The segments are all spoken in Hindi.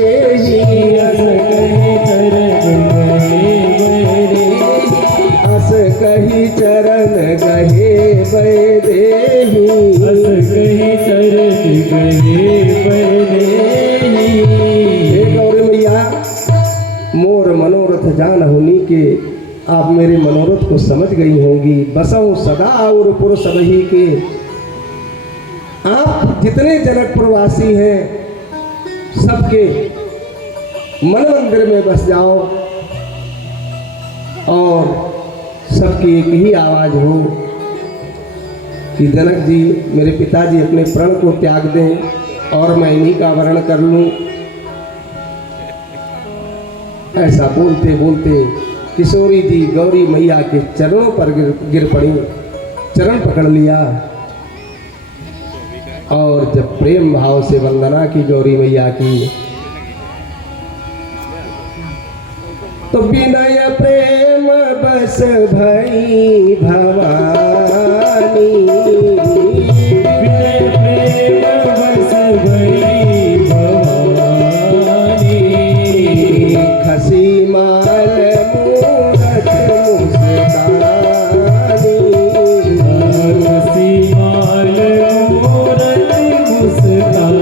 देही, अस कही चरण गहे बैदेही, अस कही चरण गहे बैदेही। हे गौरी मैया, मोर मनोरथ जान होनी के आप मेरे मनोरथ को समझ गई होंगी। बसऊं सदा और पुर सबही के, आप जितने जनकपुर वासी हैं सबके मन मंदिर में बस जाओ और सबकी एक ही आवाज हो कि जनक जी, मेरे पिताजी अपने प्रण को त्याग दें और मैं इन्हीं का वर्ण कर लूं। ऐसा बोलते बोलते किशोरी जी गौरी मैया के चरणों पर गिर पड़ी, चरण पकड़ लिया और जब प्रेम भाव से वंदना की गौरी मैया की, तो विनय प्रेम बस भई भवानी, विनय प्रेम बस भई भवानी। खसी माल मूरत मुस्कानी, खसी माल मूरत मुस्कानी,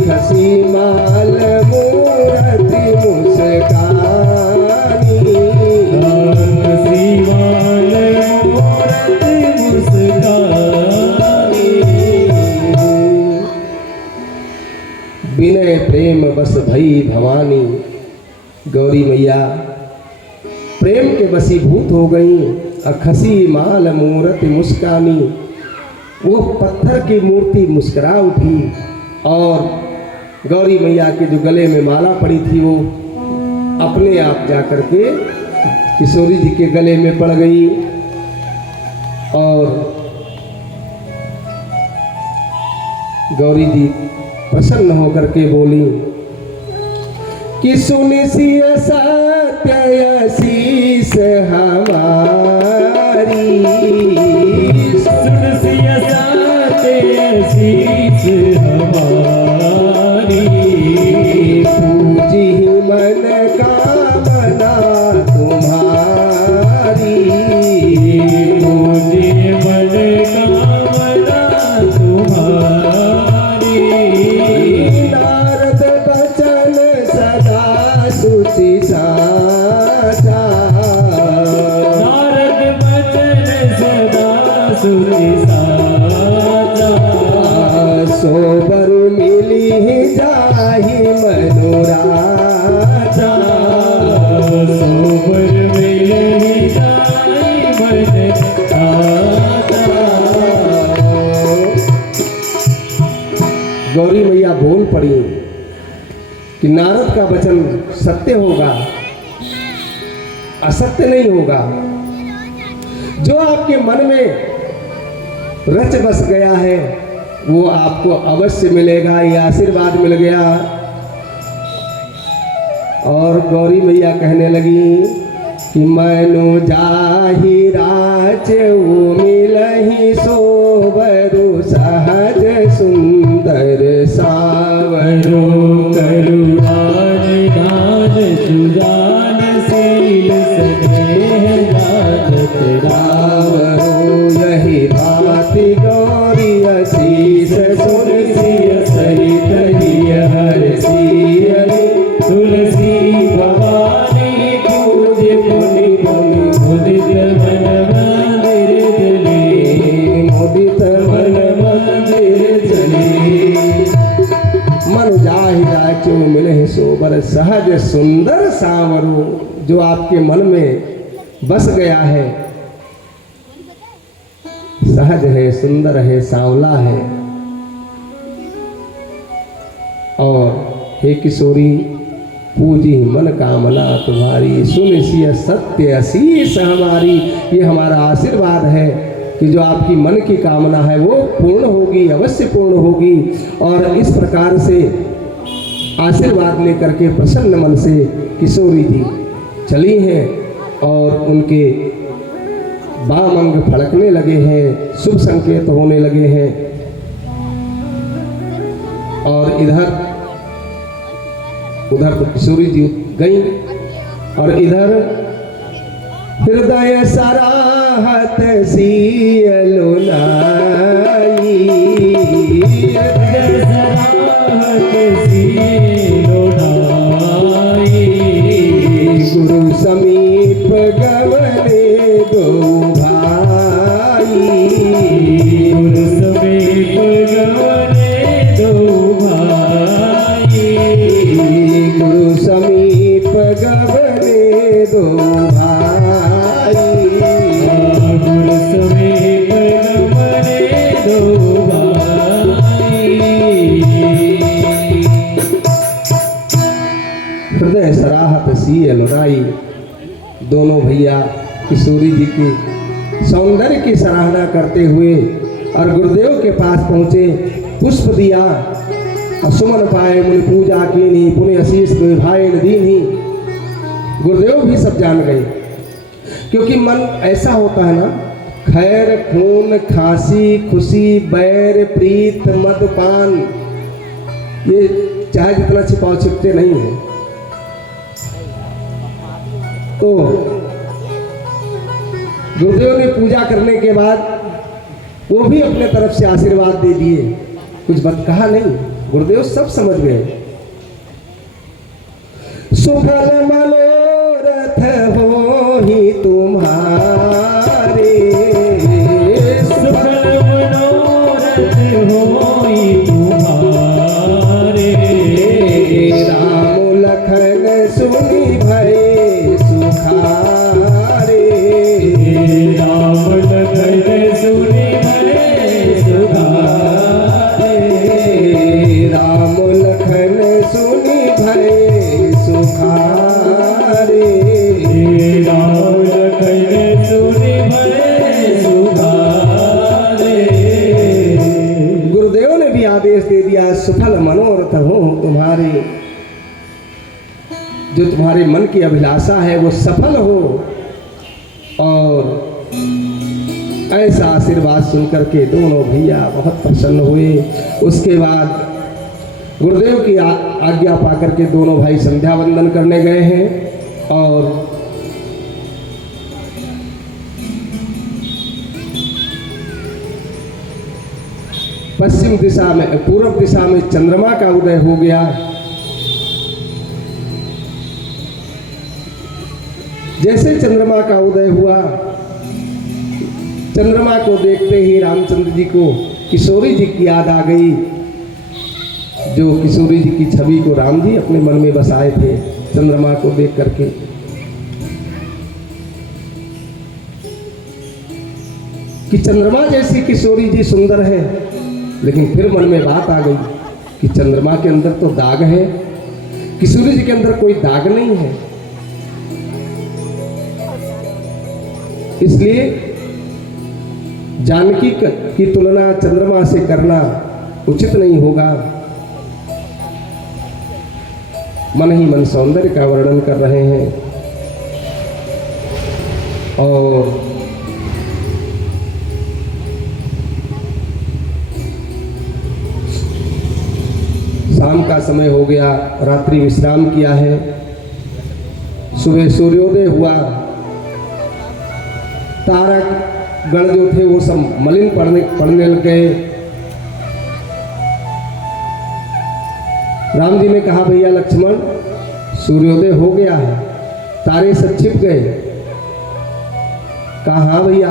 खसी माल मूरत मुस्कानी, खसी माल मूरत मुस्कानी। विनय प्रेम बस भई भवानी, गौरी मैया प्रेम के वशीभूत हो गई। खसी माल मूरत मुस्कानी, वो पत्थर की मूर्ति मुस्कुरा उठी और गौरी मैया के जो गले में माला पड़ी थी वो अपने आप जा करके किशोरी जी के गले में पड़ गई और गौरी जी प्रसन्न होकर के बोली कि सुनि सिय सत्य शीस हमारी, सुन सिय सत्य शीस हमारी, पूजी मन कामना तुम्हारी, पूजी मन कामना तुम्हारी। नारद बचन सदा सुचि साचा, नारद बचन सदा सुचि साचा, सोबर मिली जाहि मनोराजा, सोबर मिली जाहि मनोराजा। गौरी मैया बोल पड़ी कि नारद का वचन सत्य होगा, असत्य नहीं होगा। जो आपके मन में रच बस गया है वो आपको अवश्य मिलेगा, ये आशीर्वाद मिल गया। और गौरी मैया कहने लगी कि मनु जाहि राज मिलहि सोबरु सहज सुंदर सावरो, करुणान दान सुजान शील स्नेह जानत रावरो, यही भांति गौरी असीस सुन सिय सहित हिय हर सिय, तुलसी भवानी पूज मुनि मुनि, मुदित मन मंदिर चले, मुदित मन मंदिर चले। मन जाहि राचो मिलहि सोबर सहज सुंदर सांवरो, जो आपके मन में बस गया है, सहज है, सुंदर है, सांवला है। और हे किशोरी पूजी मन कामना तुम्हारी, सुन सिय सत्य आशीष हमारी। ये हमारा आशीर्वाद है कि जो आपकी मन की कामना है वो पूर्ण होगी, अवश्य पूर्ण होगी। और इस प्रकार से आशीर्वाद लेकर के प्रसन्न मन से किशोरी जी चली हैं और उनके बाम अंग फड़कने लगे हैं, शुभ संकेत होने लगे हैं। और उधर तो किशोरी जी गई और इधर हृदय सराहत सियलो नाई, हृदय सराहत सियलो नाई, गुरु समीप गवने दो भाई, गुरु समीप गवने दो भाई, गुरु समीप गवने दो भाई, गुरु समीप गवने दो भाई। हृदय सराहत सिय लुटाई। दोनों भैया किशोरी जी के सौंदर्य की सराहना करते हुए और गुरुदेव के पास पहुँचे, पुष्प दिया और सुमन पाए मुनि पूजा कीनी, पुण्य आशीष भाई दीनी। गुरुदेव भी सब जान गए, क्योंकि मन ऐसा होता है ना, खैर खून खांसी खुशी बैर प्रीत मदपान, ये चाहे जितना छिपाओ छिपते नहीं है। तो गुरुदेव ने पूजा करने के बाद वो भी अपने तरफ से आशीर्वाद दे दिए, कुछ बात कहा नहीं, गुरुदेव सब समझ गए। सुफल मनोरथ हो ही तुम्हारे, सुफल मनोरथ हो ही तुम्हारे, राम लखन सुनी भय सुखारे, राम लखन सुनी भय सुखारे, राम लखन सुनी भय सुखारे, राम लखन सुनी भय सुखारे। गुरुदेव ने भी आदेश दे दिया, सुफल मनोरथ हो तुम्हारे, जो तुम्हारे मन की अभिलाषा है वो सफल हो। और ऐसा आशीर्वाद सुनकर के दोनों भैया बहुत प्रसन्न हुए। उसके बाद गुरुदेव की आज्ञा पाकर के दोनों भाई संध्या वंदन करने गए हैं और पश्चिम दिशा में, पूर्व दिशा में चंद्रमा का उदय हो गया। जैसे चंद्रमा का उदय हुआ, चंद्रमा को देखते ही रामचंद्र जी को किशोरी जी की याद आ गई, जो किशोरी जी की छवि को राम जी अपने मन में बसाए थे चंद्रमा को देख करके। कि चंद्रमा जैसी किशोरी जी सुंदर है, लेकिन फिर मन में बात आ गई कि चंद्रमा के अंदर तो दाग है, किशोरी जी के अंदर कोई दाग नहीं है। इसलिए जानकी की तुलना चंद्रमा से करना उचित नहीं होगा। मन ही मन सौंदर्य का वर्णन कर रहे हैं। और शाम का समय हो गया, रात्रि विश्राम किया है, सुबह सूर्योदय हुआ। तारक गण जो थे वो सब मलिन पड़ने लग गए। राम जी ने कहा, भैया लक्ष्मण सूर्योदय हो गया है, तारे सब छिप गए। कहा, हाँ भैया,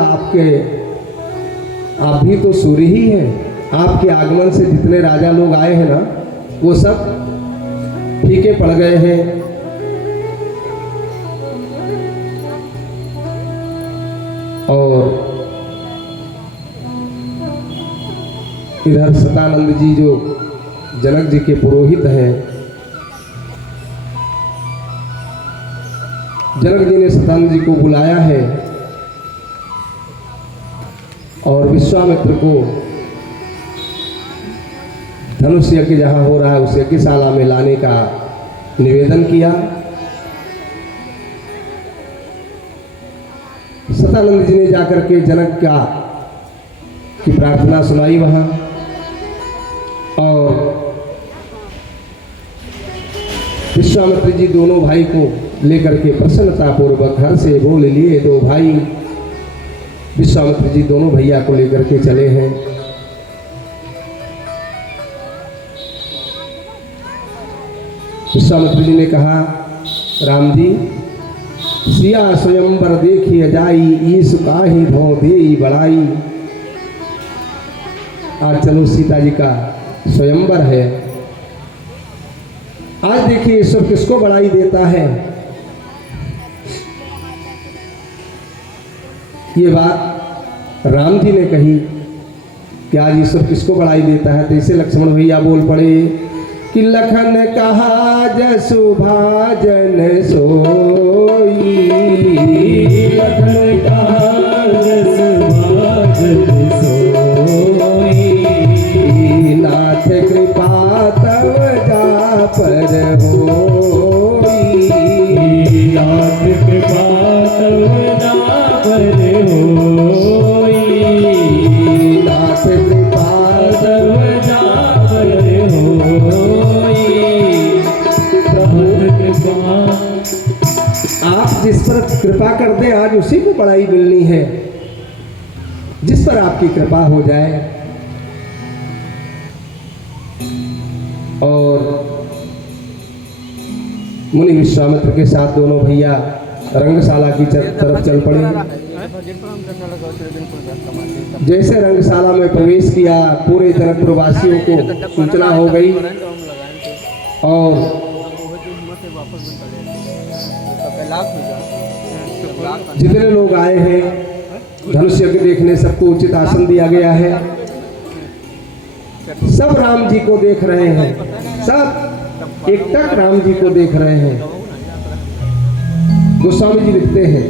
आप भी तो सूर्य ही हैं। आपके आगमन से जितने राजा लोग आए हैं ना, वो सब फीके पड़ गए हैं। और इधर सतानंद जी जो जनक जी के पुरोहित हैं, जनक जी ने सतानंद जी को बुलाया है और विश्वामित्र को धनुष यज्ञ जहाँ हो रहा है उस यज्ञशाला में लाने का निवेदन किया। सतानंद जी ने जाकर के जनक की प्रार्थना सुनाई वहाँ, और विश्वामित्र जी दोनों भाई को लेकर के प्रसन्नता पूर्वक घर से बोल लिए। दो भाई विश्वामित्र जी दोनों भैया को लेकर के चले हैं। विश्वामित्र जी ने कहा, राम जी, सिया स्वयंवर देखी जाई, ईस काहि धो देई बड़ाई। आज चलो सीता जी का स्वयंवर है। आज देखिए ईश्वर किसको बड़ाई देता है। ये बात राम जी ने कही कि आज ईश्वर किसको बड़ाई देता है। तो इसे लक्ष्मण भैया बोल पड़े कि लखन कहा जसु भाजन सोई, लखन कहा जसु भाजन सोई, नाथ कृपा तव जा पर होई, नाथ कृपा तव जा पर होई, नाथ कृपा तव जा पर होई। आप जिस पर कृपा कर दे आज उसी को बड़ाई मिलनी है। जिस पर आपकी कृपा हो जाए। और मुनि विश्वामित्र के साथ दोनों भैया रंगशाला की तरफ चल पड़े। जैसे रंगशाला में प्रवेश किया, पूरे जनकपुर वासियों को सूचना हो गई और जितने लोग आए हैं धनुष यज्ञ देखने, सबको उचित आसन दिया गया है। सब राम जी को देख रहे हैं, सब एकटक राम जी को देख रहे हैं। गोस्वामी जी लिखते हैं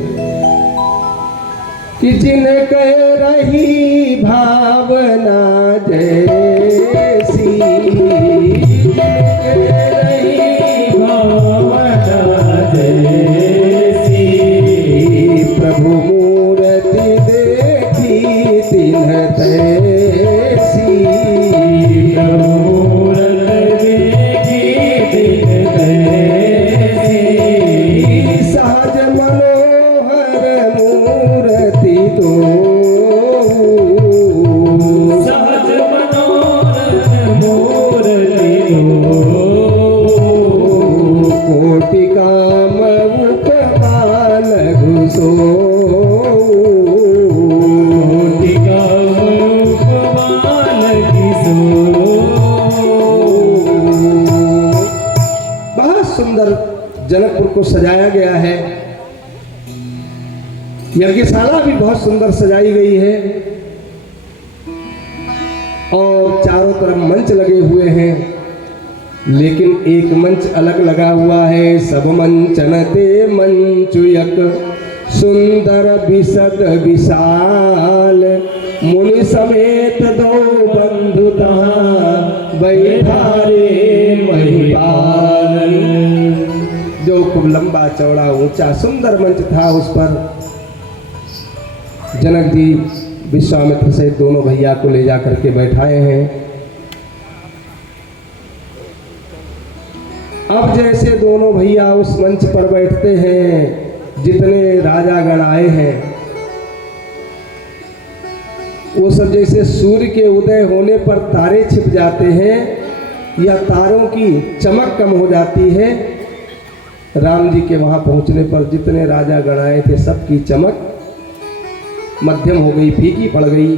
कि जिनके रही भावना जैसी, जिनके रही भावना जैसी, प्रभु मूर्ति देखी तिन्ह तैसी, प्रभु मूर्ति देखी तिन्ह तैसी, सहज मनोहर मूर्ति तो, सहज मनोहर मूर्ति तो, कोटि काम उपमा लघु सो, कोटि काम उपमा लघु सो। बहुत सुंदर जनकपुर को सजाया गया है। यज्ञशाला भी बहुत सुंदर सजाई गई है और चारों तरफ मंच लगे हुए हैं। लेकिन एक मंच अलग लगा हुआ है। सब मंचनते मंचुयक सुंदर विशद विशाल, मुनि समेत दो बंधु तहाँ बैठारे महिपाल। जो खूब लंबा चौड़ा ऊंचा सुंदर मंच था, उस पर जनक जी विश्वामित्र से दोनों भैया को ले जा करके बैठाए हैं। अब जैसे दोनों भैया उस मंच पर बैठते हैं, जितने राजागण आए हैं वो सब जैसे सूर्य के उदय होने पर तारे छिप जाते हैं या तारों की चमक कम हो जाती है, राम जी के वहां पहुंचने पर जितने राजागण आए थे सबकी चमक मध्यम हो गई, फीकी पड़ गई।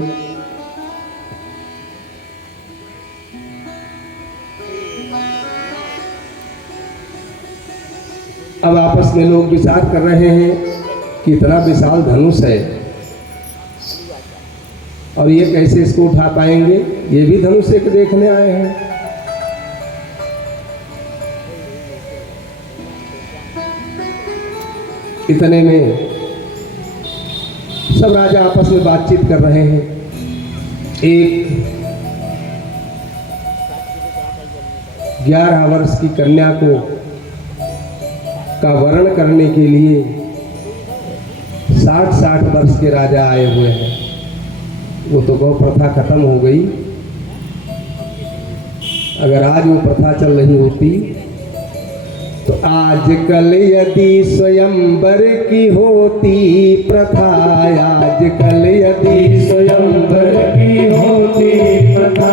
अब आपस में लोग विचार कर रहे हैं कि इतना विशाल धनुष है और ये कैसे इसको उठा पाएंगे। ये भी धनुष एक देखने आए हैं। इतने में सब राजा आपस में बातचीत कर रहे हैं। एक 11 वर्ष की कन्या का वर्ण करने के लिए 60 वर्ष के राजा आए हुए हैं। वो तो गौ प्रथा खत्म हो गई। अगर आज वो प्रथा चल रही होती तो आजकल यदि स्वयंवर की होती प्रथा, आजकल यदि स्वयंवर की होती प्रथा,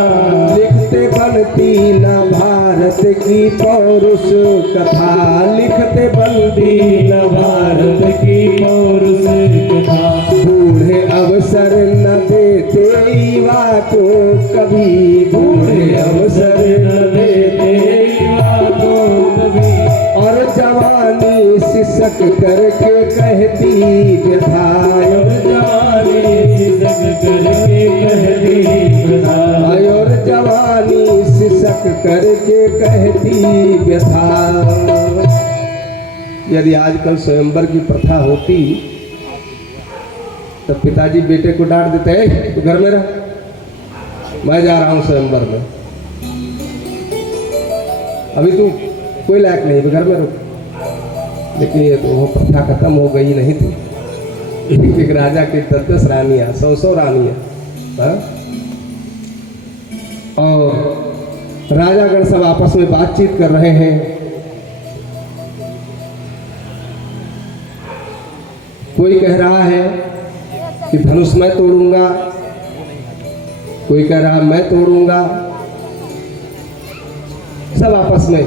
लिखते बनती न भारत की पौरुष कथा, लिखते बनती न भारत की पौरुष कथा। बूढ़े अवसर न देते युवा को कभी, बूढ़े अवसर न देते युवा को कभी, और जवानी सिसक करके कहती व्यथा, और जवानी सिसक करके कहती व्यथा, और जवानी सिसक करके कहती व्यथा। यदि आजकल स्वयंवर की प्रथा होती तो पिताजी बेटे को डांट देते हैं, तू घर में रह, मैं जा रहा हूं स्वयंवर में, अभी तू कोई लायक नहीं, घर में रुक। लेकिन ये तो वो प्रथा खत्म हो गई नहीं थी। एक राजा की 10-10 रानियां, 100-100 रानियां, और राजागण सब आपस में बातचीत कर रहे हैं। कोई कह रहा है कि धनुष मैं तोड़ूंगा, कोई कह रहा है मैं तोड़ूंगा। सब आपस में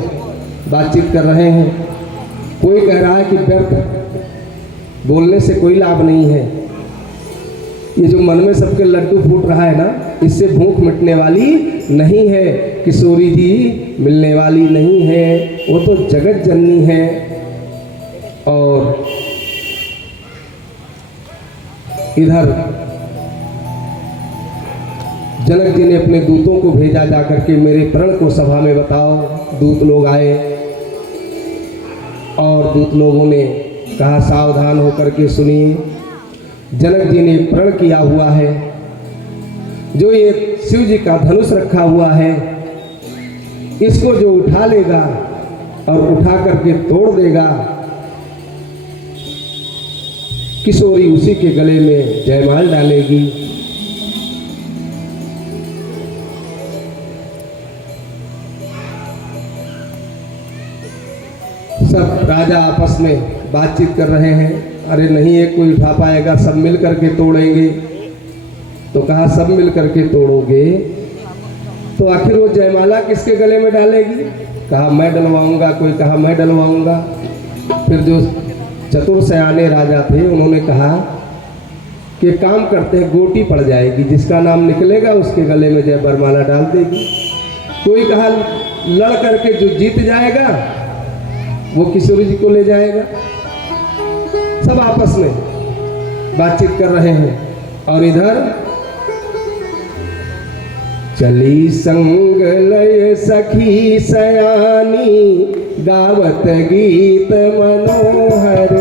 बातचीत कर रहे हैं। कोई कह रहा है कि व्यर्थ बोलने से कोई लाभ नहीं है, ये जो मन में सबके लड्डू फूट रहा है ना, इससे भूख मिटने वाली नहीं है, किशोरी जी मिलने वाली नहीं है, वो तो जगत जननी है। और इधर जनक जी ने अपने दूतों को भेजा, जाकर के मेरे प्रण को सभा में बताओ। दूत लोग आए और दूत लोगों ने कहा सावधान होकर के सुनिए, जनक जी ने प्रण किया हुआ है, जो ये शिव जी का धनुष रखा हुआ है, इसको जो उठा लेगा और उठा करके तोड़ देगा, किशोरी उसी के गले में जयमाल डालेगी। सब राजा आपस में बातचीत कर रहे हैं। अरे नहीं, एक कोई उठा पाएगा, सब मिल करके तोड़ेंगे। तो कहा सब मिल करके तोड़ोगे तो आखिर वो जयमाला किसके गले में डालेगी? कहा मैं डलवाऊंगा। कोई कहा मैं डलवाऊंगा। फिर जो चतुर सयाने राजा थे उन्होंने कहा कि काम करते हैं, गोटी पड़ जाएगी, जिसका नाम निकलेगा उसके गले में जय वरमाला डाल देगी। कोई कहा लड़ करके जो जीत जाएगा वो किशोरी जी को ले जाएगा। सब आपस में बातचीत कर रहे हैं और इधर चली संग लय सखी सयानी, गावत गीत मनोहर।